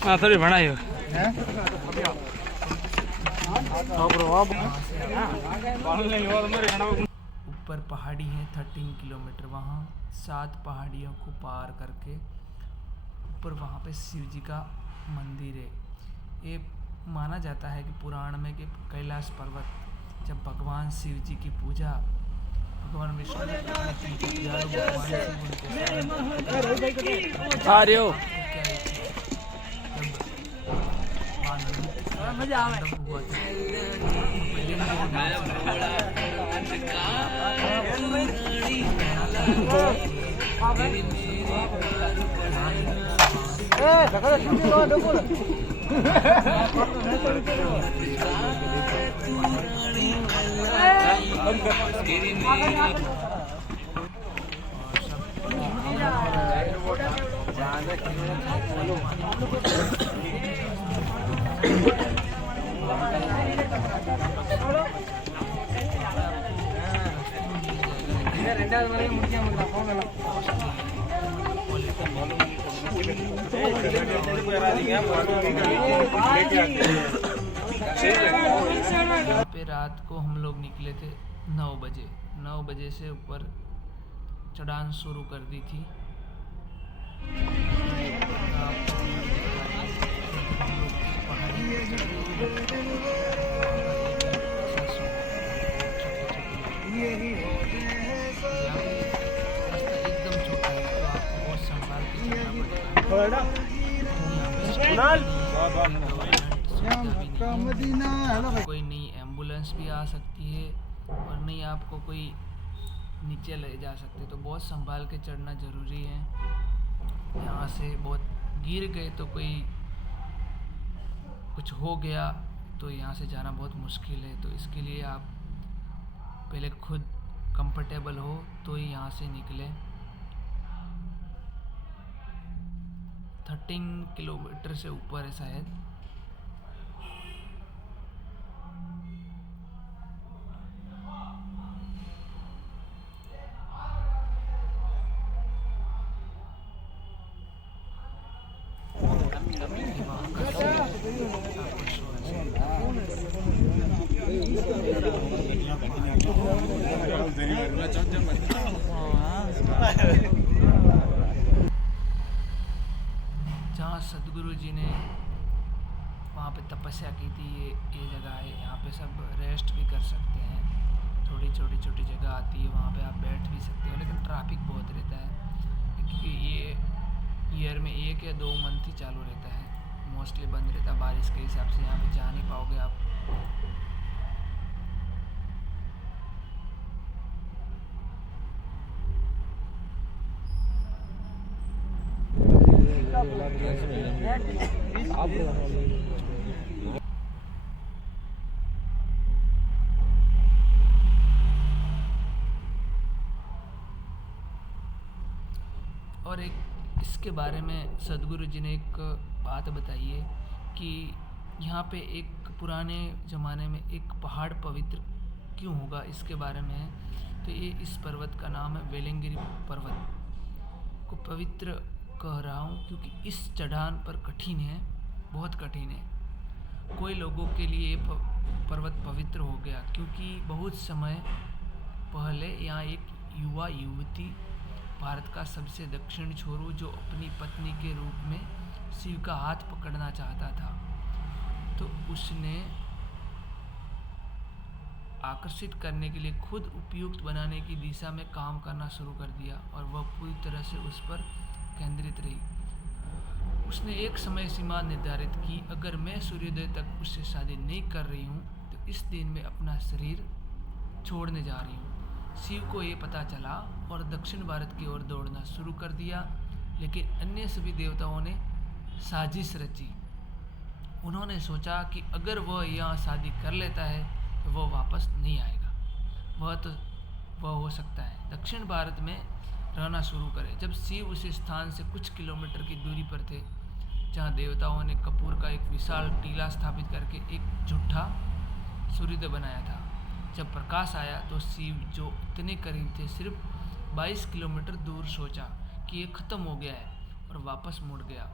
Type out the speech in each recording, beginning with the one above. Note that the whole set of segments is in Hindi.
हाँ थोड़ी बनाइयो ऊपर पहाड़ी है 13 किलोमीटर, वहाँ 7 पहाड़ियों को पार करके ऊपर वहाँ पे शिव जी का मंदिर है। ये माना जाता है कि पुराण में कि कैलाश पर्वत जब भगवान शिव जी की पूजा भगवान विष्णु ने की थी, भगवान शिव उनके आ रहे हो मजा हुआ था। पे रात को हम लोग निकले थे 9 बजे। 9 बजे से ऊपर चढ़ान शुरू कर दी थी। एकदम छोटा है तो आपको बहुत संभाल के चलना पड़ेगा। कोई नई एम्बुलेंस भी आ सकती है और नहीं आपको कोई नीचे ले जा सकते, तो बहुत संभाल के चढ़ना ज़रूरी है। यहाँ से बहुत गिर गए तो कोई कुछ हो गया तो यहाँ से जाना बहुत मुश्किल है। तो इसके लिए आप पहले खुद कंफर्टेबल हो तो ही यहाँ से निकले। 13 किलोमीटर से ऊपर है शायद। जहाँ सदगुरु जी ने वहाँ पे तपस्या की थी, ये जगह है। यहाँ पे सब रेस्ट भी कर सकते हैं। थोड़ी छोटी जगह आती है, वहाँ पे आप बैठ भी सकते हो, लेकिन ट्रैफिक बहुत रहता है क्योंकि ये ईयर में 1 या 2 मंथ ही चालू रहता है, मोस्टली बंद रहता है। बारिश के हिसाब से यहाँ पे जा नहीं पाओगे आप। और एक इसके बारे में सदगुरु जी ने एक बात बताई है कि यहाँ पे एक पुराने ज़माने में एक पहाड़ पवित्र क्यों होगा, इसके बारे में है। तो ये इस पर्वत का नाम है वेलंगिरी पर्वत को पवित्र कह रहा हूँ क्योंकि इस चढ़ान पर कठिन है, बहुत कठिन है। कोई लोगों के लिए पर्वत पवित्र हो गया क्योंकि बहुत समय पहले यहाँ एक युवा युवती, भारत का सबसे दक्षिण छोरू, जो अपनी पत्नी के रूप में शिव का हाथ पकड़ना चाहता था, तो उसने आकर्षित करने के लिए खुद उपयुक्त बनाने की दिशा में काम करना शुरू कर दिया और वह पूरी तरह से उस पर केंद्रित रही। उसने एक समय सीमा निर्धारित की, अगर मैं सूर्योदय तक उससे शादी नहीं कर रही हूँ तो इस दिन मैं अपना शरीर छोड़ने जा रही हूँ। शिव को ये पता चला और दक्षिण भारत की ओर दौड़ना शुरू कर दिया, लेकिन अन्य सभी देवताओं ने साजिश रची। उन्होंने सोचा कि अगर वह यहाँ शादी कर लेता है तो वह वापस नहीं आएगा, वह हो सकता है दक्षिण भारत में रहना शुरू करे। जब शिव उस स्थान से कुछ किलोमीटर की दूरी पर थे जहाँ देवताओं ने कपूर का एक विशाल टीला स्थापित करके एक झूठा सूर्योदय बनाया था। जब प्रकाश आया तो शिव, जो इतने करीब थे, सिर्फ 22 किलोमीटर दूर, सोचा कि ये खत्म हो गया है और वापस मुड़ गया।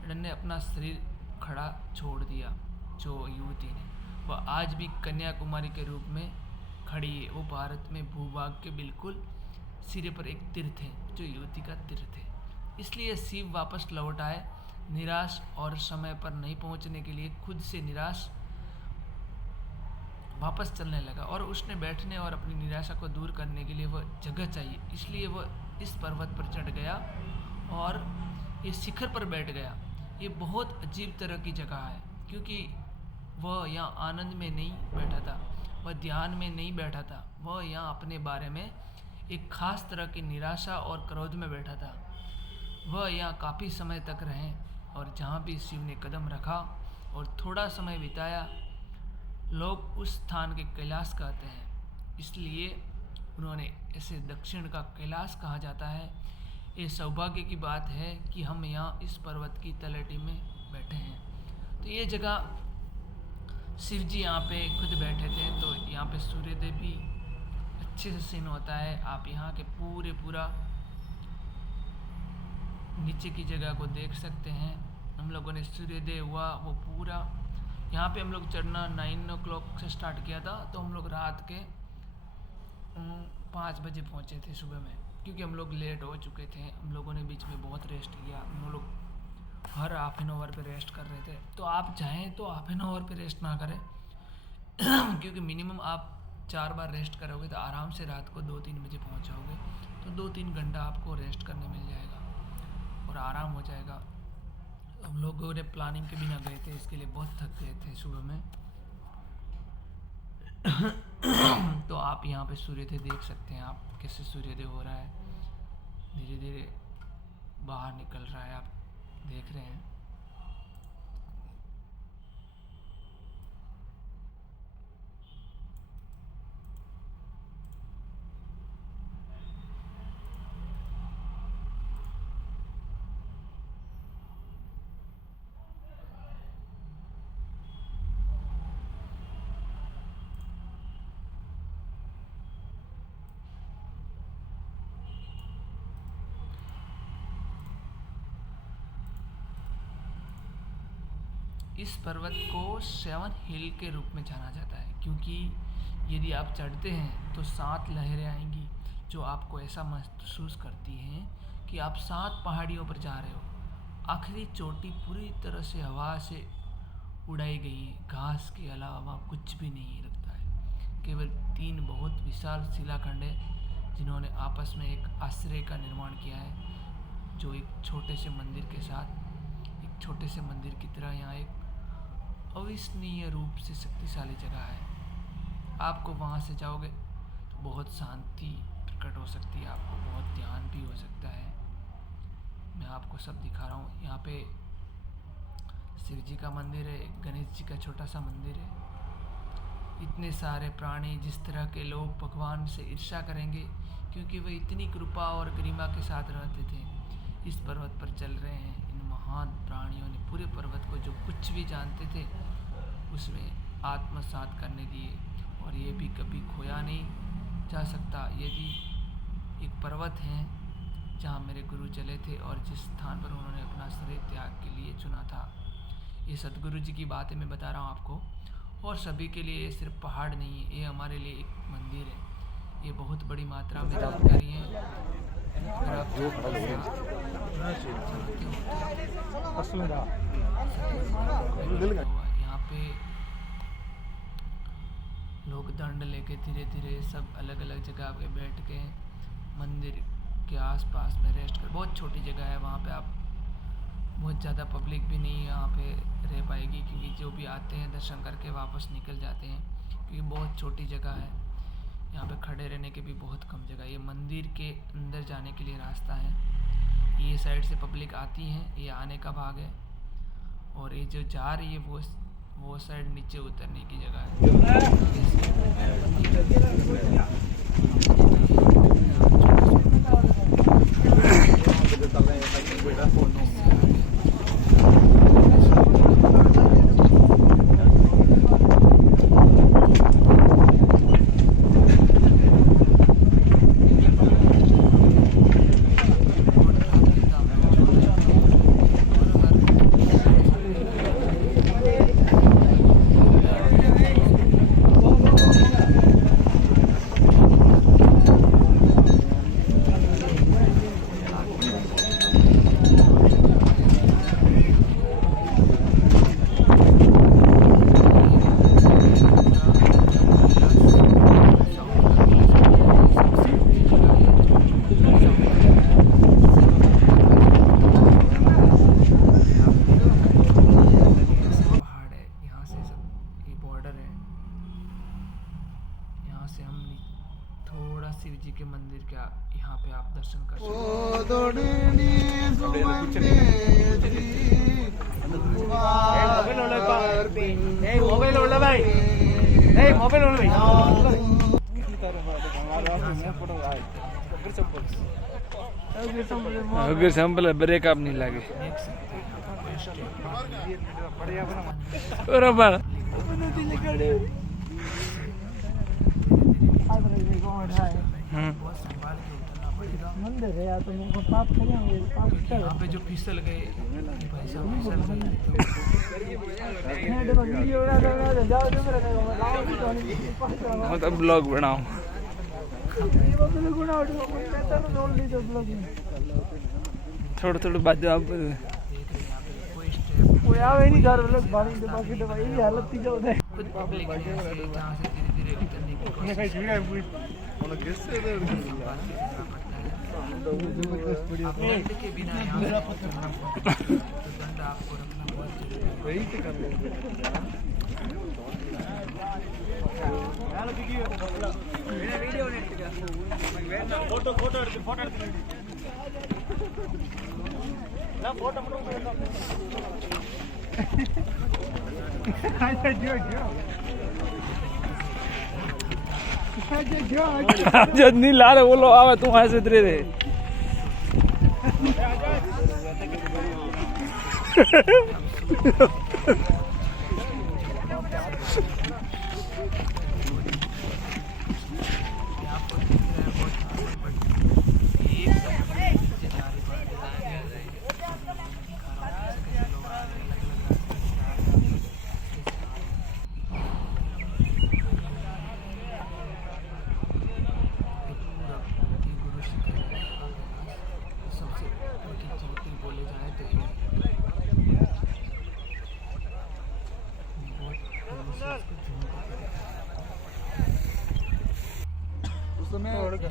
हिरण ने अपना शरीर खड़ा छोड़ दिया। जो युवती ने, वह आज भी कन्याकुमारी के रूप में खड़ी है। वो भारत में भूभाग के बिल्कुल सिरे पर एक तीर्थ है, जो युवती का तीर्थ है। इसलिए शिव वापस लौट आए, निराश और समय पर नहीं पहुंचने के लिए खुद से निराश वापस चलने लगा। और उसने बैठने और अपनी निराशा को दूर करने के लिए वह जगह चाहिए, इसलिए वह इस पर्वत पर चढ़ गया और ये शिखर पर बैठ गया। ये बहुत अजीब तरह की जगह है, क्योंकि वह यहाँ आनंद में नहीं बैठा था, वह ध्यान में नहीं बैठा था, वह यहाँ अपने बारे में एक खास तरह की निराशा और क्रोध में बैठा था। वह यहाँ काफ़ी समय तक रहे और जहाँ भी शिव ने कदम रखा और थोड़ा समय बिताया, लोग उस स्थान के कैलाश कहते हैं। इसलिए उन्होंने इसे दक्षिण का कैलाश कहा जाता है। ये सौभाग्य की बात है कि हम यहाँ इस पर्वत की तलहटी में बैठे हैं। तो ये जगह शिव जी यहाँ पे खुद बैठे थे, तो यहाँ पे सूर्योदय भी अच्छे से सीन होता है। आप यहाँ के पूरा नीचे की जगह को देख सकते हैं। हम लोगों ने सूर्योदय हुआ वो पूरा, यहाँ पे हम लोग चढ़ना 9 o'clock से स्टार्ट किया था, तो हम लोग रात के 5 बजे पहुँचे थे सुबह में, क्योंकि हम लोग लेट हो चुके थे। हम लोगों ने बीच में बहुत रेस्ट किया, हम लोग हर हाफ एन आवर पे रेस्ट कर रहे थे। तो आप चाहें तो हाफ एन आवर पे रेस्ट ना करें क्योंकि मिनिमम आप 4 बार रेस्ट करोगे तो आराम से रात को 2-3 बजे पहुँच जाओगे। तो 2-3 घंटा आपको रेस्ट करने मिल जाएगा और आराम हो जाएगा। हम लोगों ने प्लानिंग के बिना गए थे, इसके लिए बहुत थक गए थे सुबह में। तो आप यहाँ पे सूर्योदय देख सकते हैं, आप कैसे सूर्योदय हो रहा है, धीरे धीरे बाहर निकल रहा है, आप देख रहे हैं। इस पर्वत को 7 हिल के रूप में जाना जाता है, क्योंकि यदि आप चढ़ते हैं तो 7 लहरें आएंगी जो आपको ऐसा महसूस करती हैं कि आप 7 पहाड़ियों पर जा रहे हो। आखिरी चोटी पूरी तरह से हवा से उड़ाई गई है, घास के अलावा वहाँ कुछ भी नहीं रखता है। केवल 3 बहुत विशाल शिलाखंड है जिन्होंने आपस में एक आश्रय का निर्माण किया है, जो एक छोटे से मंदिर के साथ, एक छोटे से मंदिर की तरह यहाँ एक अविश्वसनीय रूप से शक्तिशाली जगह है। आपको वहाँ से जाओगे तो बहुत शांति प्रकट हो सकती है, आपको बहुत ध्यान भी हो सकता है। मैं आपको सब दिखा रहा हूँ। यहाँ पे शिव जी का मंदिर है, गणेश जी का छोटा सा मंदिर है। इतने सारे प्राणी, जिस तरह के लोग भगवान से ईर्ष्या करेंगे, क्योंकि वे इतनी कृपा और गरिमा के साथ रहते थे, इस पर्वत पर चल रहे हैं। इन महान प्राणियों ने पूरे पर्वत को जो कुछ भी जानते थे उसमें आत्मसात करने दिए, और ये भी कभी खोया नहीं जा सकता। यदि एक पर्वत है जहाँ मेरे गुरु चले थे और जिस स्थान पर उन्होंने अपना शरीर त्याग के लिए चुना था, ये सदगुरु जी की बातें मैं बता रहा हूँ आपको। और सभी के लिए ये सिर्फ पहाड़ नहीं है, ये हमारे लिए एक मंदिर है। ये बहुत बड़ी मात्रा में जानकारी है। अगर आप यहाँ पे लोग दंड लेके धीरे धीरे सब अलग अलग जगह पे बैठ के मंदिर के आसपास में रेस्ट कर, बहुत छोटी जगह है, वहाँ पे आप बहुत ज़्यादा पब्लिक भी नहीं यहाँ पे रह पाएगी, क्योंकि जो भी आते हैं दर्शन करके वापस निकल जाते हैं, क्योंकि बहुत छोटी जगह है। यहाँ पे खड़े रहने के भी बहुत कम जगह। ये मंदिर के अंदर जाने के लिए रास्ता है, ये साइड से पब्लिक आती है, ये आने का भाग है, और ये जो जा रही है वो साइड नीचे उतरने की जगह है। अगर सैंपल ब्रेकअप नहीं लगे बराबर बहुत संभाल के उतरना पड़ेगा। मंदिर है यार, तुम पाप करेंगे, पाप यहाँ पे जो फिसल गए भाई साहब, फिसल गए मतलब ब्लॉग बनाओ थोड़ा थोड़ा बात आप कोई आवे नहीं घर लोग बारी के बाकी तो भाई हालत थी जो है खुद पब्लिक है जहाँ से धीरे-धीरे उतरने की कोशिश दंड के बिना यहाँ से उतरना बहुत तो दंड आपको रखना बहुत जरूरी जब नहीं ला रहे बोलो आवे तुम ऐसे उतरे थे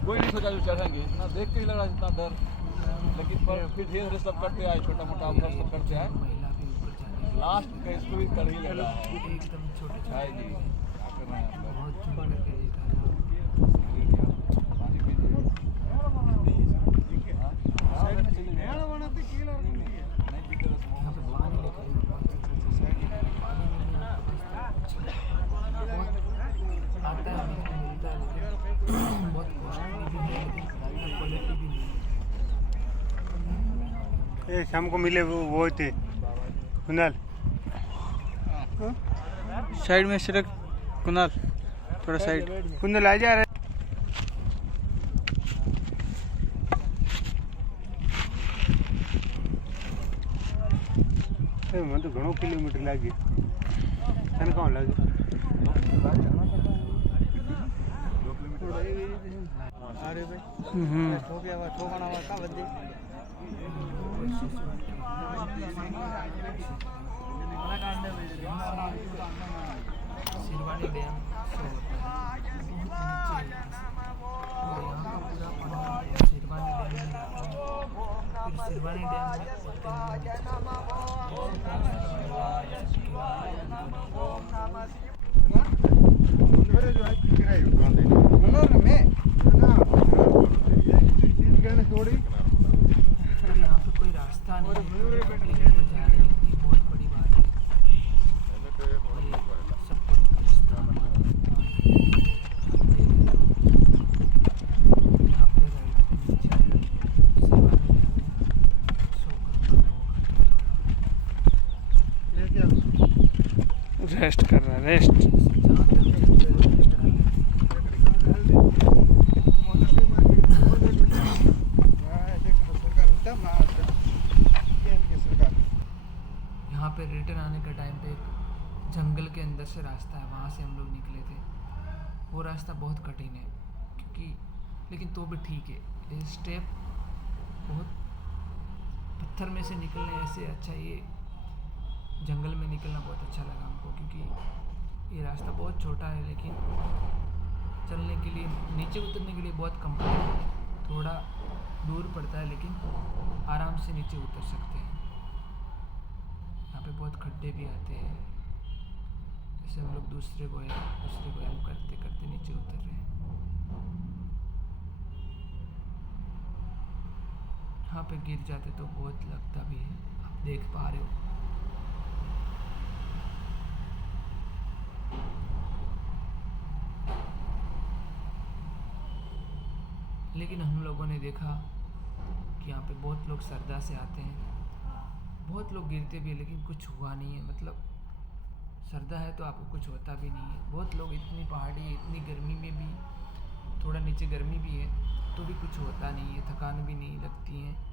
कोई नहीं सोचा जो चढ़ेंगे, इतना देख के ही लगा इतना डर, लेकिन पर फिर धीरे धीरे सब करते आए, छोटा मोटा हम सब करते आए, लास्ट का इसको भी कर ही लगा है एकदम छोटे है जी। क्या करना है आप लोग? बहुत चुप करके देखा साइड में चले जाए। नहीं दिक्कत है, यहाँ पे पानी लेकर आता है, मिलता है, लेकिन बहुत कॉस्टली भी है, क्वालिटी भी नहीं है। ये शाम को मिले वो थे कुनाल साइड में सड़क कुनाल थोड़ा साइड कुनाल आ जा रहे मैं तो घणो किलोमीटर लागे तने कौन लागे अरे भाई हो गया वा ठोकना वा का बदे सिरवानी डैम से होता है बहुत नीचे है और यहाँ का पूरा पानी सिरवानी डैम में आता है, फिर सिरवानी डैम में होते हैं यहाँ पे कोई रास्ता नहीं है, लेकर जा रही है, ये बहुत बड़ी बात है। ये सब पवित्र स्थान है। यहाँ पे राइट पे नीचे सिरवानी डैम है, रेस्ट कर रहा है रेस्ट जहाँ तक रेस्ट कर यहाँ पे रिटर्न आने का टाइम पे एक जंगल के अंदर से रास्ता है, वहाँ से हम लोग निकले थे। वो रास्ता बहुत कठिन है क्योंकि लेकिन तो भी ठीक है, ये स्टेप बहुत पत्थर में से निकलने ऐसे अच्छा, ये जंगल में निकलना बहुत अच्छा लगा हमको क्योंकि ये रास्ता बहुत छोटा है, लेकिन चलने के लिए नीचे उतरने के लिए बहुत कम्फर्टेबल है, थोड़ा दूर पड़ता है लेकिन आराम से नीचे उतर सकते हैं। यहाँ पे बहुत खड्डे भी आते हैं, जैसे हम लोग दूसरे गोयल करते करते नीचे उतर रहे हैं। यहाँ पे गिर जाते तो बहुत लगता भी है, आप देख पा रहे हो। लेकिन हम लोगों ने देखा कि यहाँ पे बहुत लोग श्रद्धा से आते हैं, बहुत लोग गिरते भी हैं, लेकिन कुछ हुआ नहीं है। मतलब श्रद्धा है तो आपको कुछ होता भी नहीं है। बहुत लोग इतनी पहाड़ी, इतनी गर्मी में भी, थोड़ा नीचे गर्मी भी है तो भी कुछ होता नहीं है, थकान भी नहीं लगती है।